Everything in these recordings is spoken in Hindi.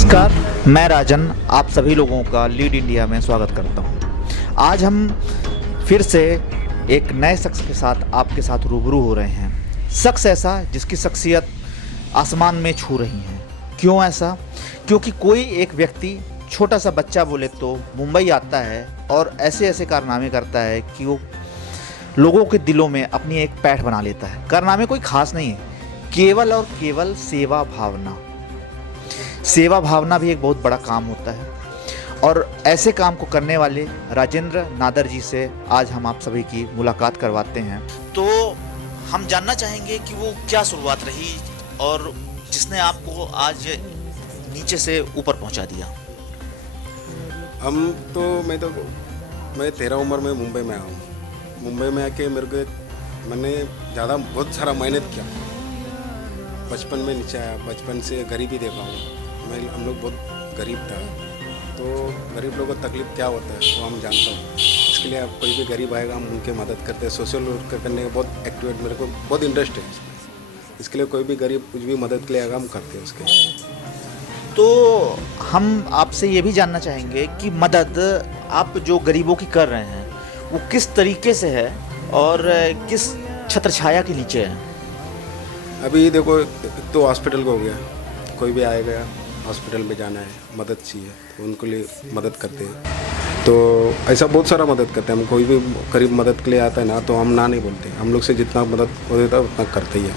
नमस्कार, मैं राजन आप सभी लोगों का लीड इंडिया में स्वागत करता हूं। आज हम फिर से एक नए शख्स के साथ आपके साथ रूबरू हो रहे हैं। शख्स ऐसा जिसकी शख्सियत आसमान में छू रही है। क्यों ऐसा? क्योंकि कोई एक व्यक्ति छोटा सा बच्चा बोले तो मुंबई आता है और ऐसे ऐसे कारनामे करता है कि वो लोगों के दिलों में अपनी एक पैठ बना लेता है। कारनामे कोई खास नहीं है, केवल और केवल सेवा भावना। सेवा भावना भी एक बहुत बड़ा काम होता है और ऐसे काम को करने वाले राजेंद्र नादर जी से आज हम आप सभी की मुलाकात करवाते हैं। तो हम जानना चाहेंगे कि वो क्या शुरुआत रही और जिसने आपको आज नीचे से ऊपर पहुंचा दिया। मैं 13 उम्र में मुंबई में आया हूँ। मुंबई में आके मैंने बहुत सारा मेहनत किया। बचपन में नीचे आया, बचपन से गरीबी देखा हूँ। हम लोग बहुत गरीब था, तो गरीब लोगों को तकलीफ क्या होता है वो हम जानता हूँ। इसके लिए आप कोई भी गरीब आएगा हम उनकी मदद करते हैं। सोशल वर्क करने का बहुत एक्टिवेट मेरे को बहुत इंटरेस्ट है इसमें। इसके लिए कोई भी गरीब कुछ भी मदद के लिए आएगा हम करते हैं उसके। तो हम आपसे ये भी जानना चाहेंगे कि मदद आप जो गरीबों की कर रहे हैं वो किस तरीके से है और किस छत्रछाया के नीचे है? अभी देखो, तो हॉस्पिटल को हो गया, कोई भी आएगा हॉस्पिटल में जाना है, मदद चाहिए तो उनके लिए मदद करते हैं। तो ऐसा बहुत सारा मदद करते हैं हम। कोई भी गरीब मदद के लिए आता है ना तो हम ना नहीं बोलते। हम लोग से जितना मदद हो देता है उतना करते ही हैं।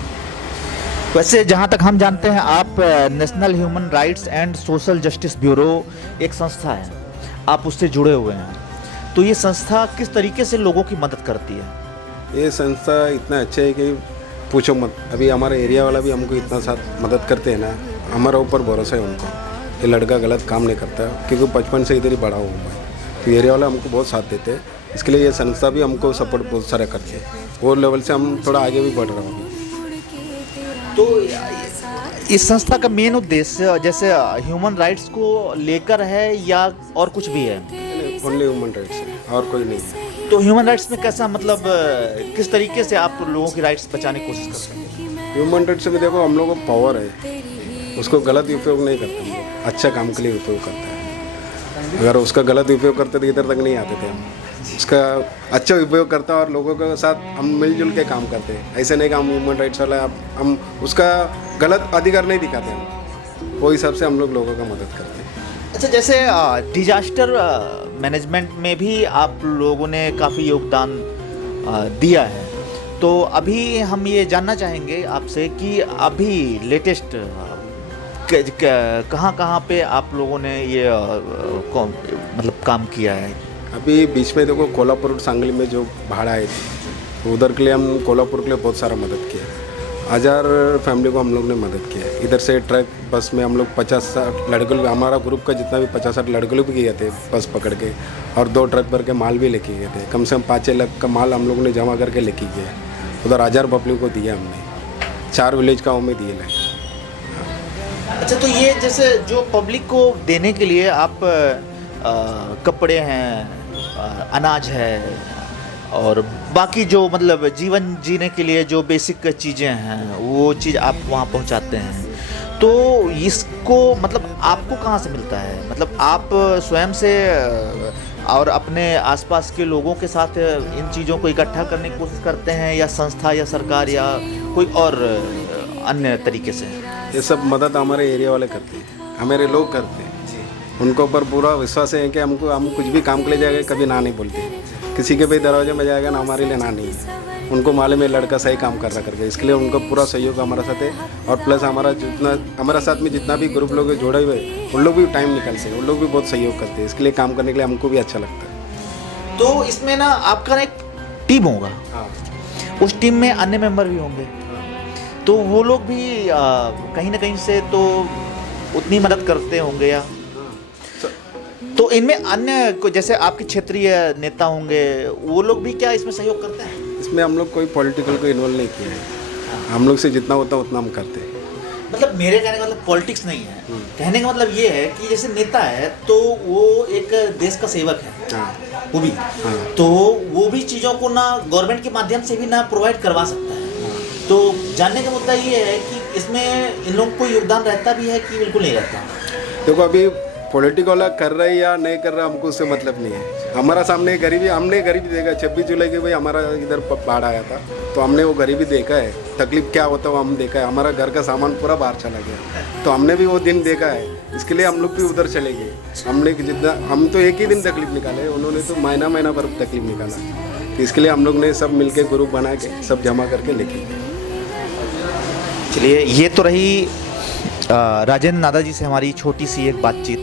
वैसे जहाँ तक हम जानते हैं आप national human rights and social justice bureau एक संस्था है, आप उससे जुड़े हुए हैं। तो ये संस्था किस तरीके से लोगों की मदद करती है? ये संस्था इतना अच्छा है कि पूछो मत। अभी हमारे एरिया वाला भी हमको इतना साथ मदद करते हैं ना, हमारा ऊपर भरोसा है उनको। ये लड़का गलत काम नहीं करता क्योंकि बचपन से इधर ही बड़ा हूँ मैं, तो एरिया वाला हमको बहुत साथ देते हैं। इसके लिए ये संस्था भी हमको सपोर्ट बहुत सारा करती है। वो लेवल से हम थोड़ा आगे भी बढ़ रहे हैं। तो इस संस्था का मेन उद्देश्य जैसे ह्यूमन राइट्स को लेकर है या और कुछ भी है? ओनली ह्यूमन राइट्स है और कोई नहीं है। तो ह्यूमन राइट्स में कैसा, मतलब किस तरीके से आप लोगों की राइट्स बचाने की कोशिश करते हैं? ह्यूमन राइट्स में देखो, हम लोगों को पावर है, उसको गलत उपयोग नहीं करते हम लोग, अच्छा काम के लिए उपयोग करते हैं। अगर उसका गलत उपयोग करते तो इधर तक नहीं आते थे हम। उसका अच्छा उपयोग करता और लोगों के साथ हम मिलजुल के काम करते हैं। ऐसे नहीं कि हम ह्यूमन राइट्स वाला हम उसका गलत अधिकार नहीं दिखाते हम। वो हिसाब से हम लोग लोगों का मदद करते हैं। अच्छा, जैसे डिजास्टर मैनेजमेंट में भी आप लोगों ने काफ़ी योगदान दिया है। तो अभी हम ये जानना चाहेंगे आपसे कि अभी लेटेस्ट कहाँ पे आप लोगों ने ये मतलब काम किया है? अभी बीच में देखो, कोल्हापुर सांगली में जो बाढ़ आई थी तो उधर के लिए हम कोल्हापुर के लिए बहुत सारा मदद किया। 1000 फैमिली को हम लोग ने मदद किया। इधर से ट्रक बस में हम लोग 50-60 लड़के, हमारा ग्रुप का जितना भी 50-60 लड़के लोग भी गए थे बस पकड़ के, और 2 ट्रक भर के माल भी लेके गए थे। कम से कम 5-6 लाख का माल हम लोग ने जमा करके लेके गए। उधर 1000 पब्लिक को दिया हमने, 4 विलेज गाँव में दिए लाए। अच्छा, तो ये जैसे जो पब्लिक को देने के लिए आप कपड़े हैं, अनाज है और बाकी जो मतलब जीवन जीने के लिए जो बेसिक चीज़ें हैं वो चीज़ आप वहाँ पहुँचाते हैं। तो इसको मतलब आपको कहाँ से मिलता है? मतलब आप स्वयं से और अपने आसपास के लोगों के साथ इन चीज़ों को इकट्ठा करने की कोशिश करते हैं या संस्था या सरकार या कोई और अन्य तरीके से? ये सब मदद हमारे एरिया वाले करते हैं, हमारे लोग करते हैं। उनको पर पूरा विश्वास है कि हम कुछ भी काम के लिए जाएगा कभी ना नहीं बोलते। किसी के भी दरवाजे में जाएगा ना, हमारे लिए ना नहीं है। उनको मालूम है लड़का सही काम कर रहा करके, इसके लिए उनका पूरा सहयोग हमारे साथ है। और प्लस हमारा साथ में जितना भी ग्रुप लोग जोड़े हुए उन लोग भी टाइम निकालते हैं, उन लोग भी बहुत सहयोग करते हैं। इसके लिए काम करने के लिए हमको भी अच्छा लगता है। तो इसमें ना आपका एक टीम होगा। हाँ, उस टीम में अन्य मेंबर भी होंगे। तो वो लोग भी कहीं ना कहीं से तो उतनी मदद करते होंगे या? तो इनमें अन्य जैसे आपके क्षेत्रीय नेता होंगे, वो लोग भी क्या इसमें सहयोग करते हैं? इसमें हम लोग कोई पॉलिटिकल को इन्वॉल्व नहीं किया है। हम लोग से जितना होता है उतना हम करते हैं। मतलब मेरे कहने का मतलब पॉलिटिक्स नहीं है। कहने का मतलब ये है कि जैसे नेता है तो वो एक देश का सेवक है। हाँ। वो भी हाँ। तो वो भी चीज़ों को ना गवर्नमेंट के माध्यम से भी ना प्रोवाइड करवा सकता है। तो जानने का मुद्दा ये है कि इसमें इन लोगों को योगदान रहता भी है कि बिल्कुल नहीं रहता? देखो अभी पॉलिटिक वाला कर रहा है या नहीं कर रहा हमको उससे मतलब नहीं है। हमारा सामने गरीबी, हमने गरीबी देखा। 26 जुलाई के भाई हमारा इधर बाढ़ आया था तो हमने वो गरीबी देखा है, तकलीफ क्या होता है वो हम देखा है। हमारा घर का सामान पूरा बाहर चला गया तो हमने भी वो दिन देखा है, इसके लिए हम लोग भी उधर चले गए। हमने जितना, हम तो एक ही दिन तकलीफ निकाले, उन्होंने तो महीना भर तकलीफ निकाला। तो इसके लिए हम लोग ने सब मिलके ग्रुप बना के सब जमा करके लेके। चलिए, ये तो रही राजेंद्र नादा जी से हमारी छोटी सी एक बातचीत,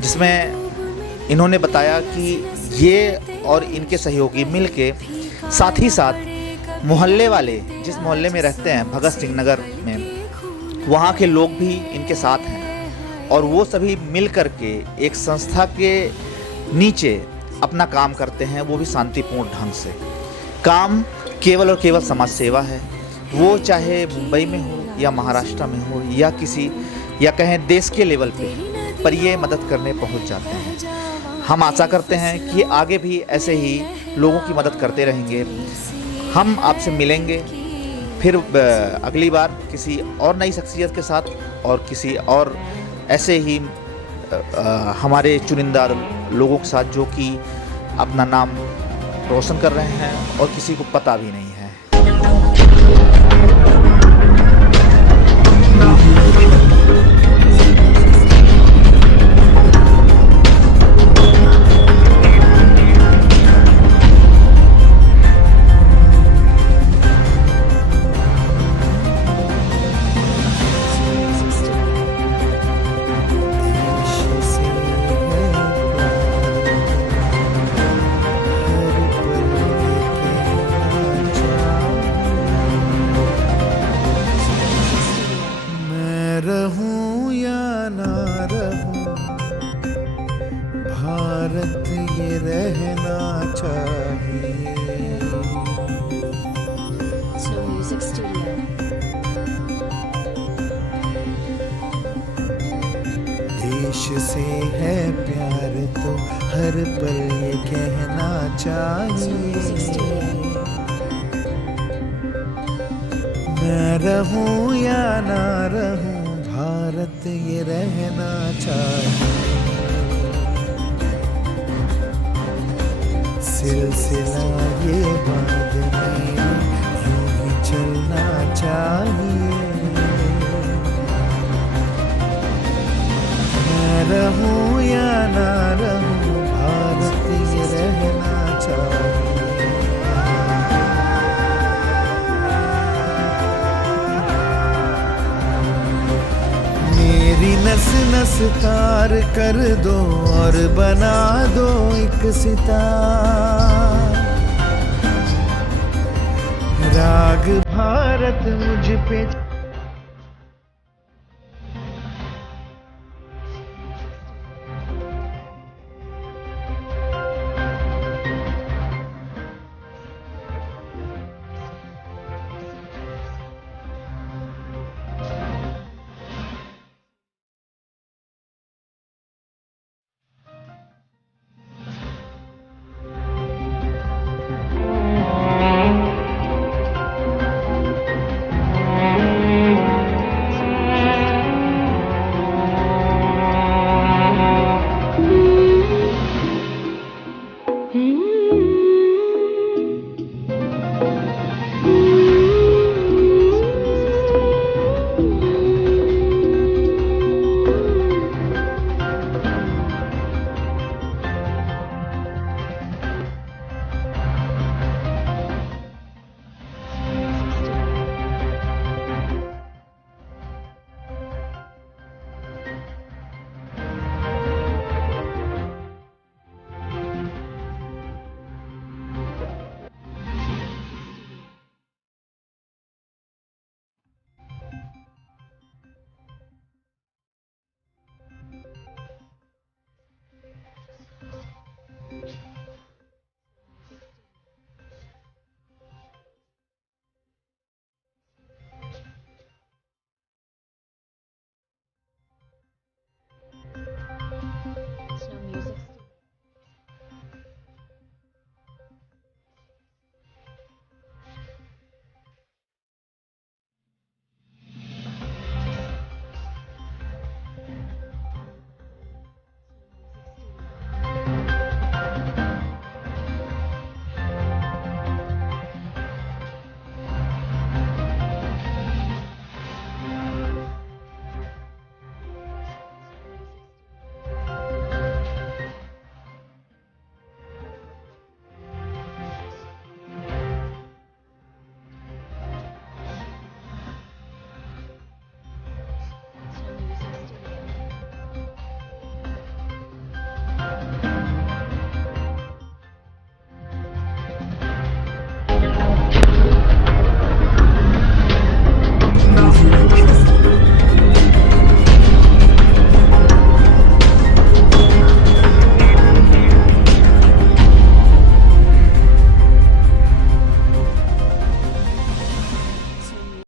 जिसमें इन्होंने बताया कि ये और इनके सहयोगी मिलके साथ ही साथ मोहल्ले वाले, जिस मोहल्ले में रहते हैं भगत सिंह नगर में, वहाँ के लोग भी इनके साथ हैं और वो सभी मिल कर के एक संस्था के नीचे अपना काम करते हैं, वो भी शांतिपूर्ण ढंग से। काम केवल और केवल समाज सेवा है, वो चाहे मुंबई में हो या महाराष्ट्र में हो या कहें देश के लेवल पे, पर ये मदद करने पहुंच जाते हैं। हम आशा करते हैं कि आगे भी ऐसे ही लोगों की मदद करते रहेंगे। हम आपसे मिलेंगे फिर अगली बार किसी और नई शख्सियत के साथ और किसी और ऐसे ही हमारे चुनिंदा लोगों के साथ जो कि अपना नाम रोशन कर रहे हैं और किसी को पता भी नहीं है। रहूं या ना रहूं, भारत ये रहना चाहिए। So Music Studio. देश से है प्यार तो हर पल ये कहना So Music चाहिए। Studio. मैं रहूं या ना रहूं, भारत ये रहना चाहिए। सिलसिला ये बांधने यूं ही चलना चाहिए। मैं रहूं या ना रहूं, भारत ये रहना चाहिए। मेरी नस नस तार कर दो और बना दो एक सितार। राग भारत मुझ पे